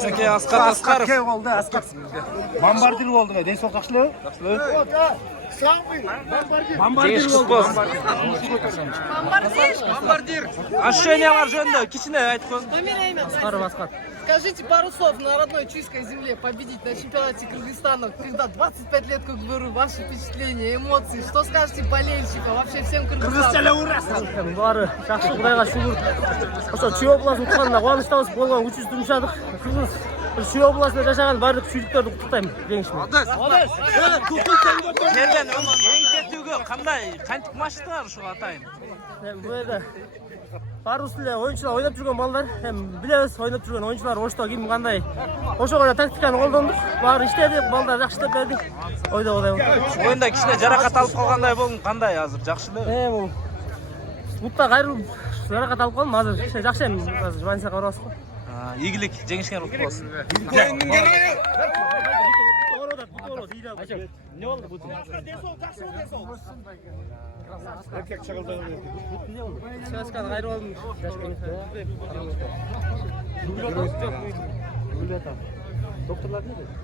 Çeke Askarov. Key oldu Askar. Bombardир oldu. Deng sok жақсылау? Bombardир болду. Бомбардир. Ощущениялар жөнүндө кичине айтып коюңуз. Асқар. Скажите пару слов на родной чуйской земле победить на чемпионате Кыргызстана, когда 25 лет как беру, ваши впечатления, эмоции, что скажете болельщикам, вообще всем кыргызстанам? Бары жақсы Құдайға шүкір. Ошо Чүй обласын ұтқанына қуаныштабыз, болған 300 жұмшадық. Кыргыз Чүй обласында жашаған барлық чүйліктерді құттықтаймын жеңішімен. Жерден эң кетүүгө кантип машықтыңар ушуга атайын? Бұл жерде баарыбыз эле оюнчулар ойнап жүргөн балдар, билебиз ойнап жүргөн оюнчулар ошто ким кандай. Ошого да тактиканы колдондук. Баары иштеди, балдар жакшы иштеп берди. Ойдо кодайбы. Оюнда кичине жаракат алып калгандай болдум, кандай азыр жакшыбы? Бул мутта кайрылып жаракат алып калдым. Азыр жакшы эми, азыр больницага барабыз го. Ийгилик, жеңишиңер кутту болсун. Ne oldu bu? Erkek çakıldı. Şaşkan gayrı olmuş. Doktorlar ne dedi?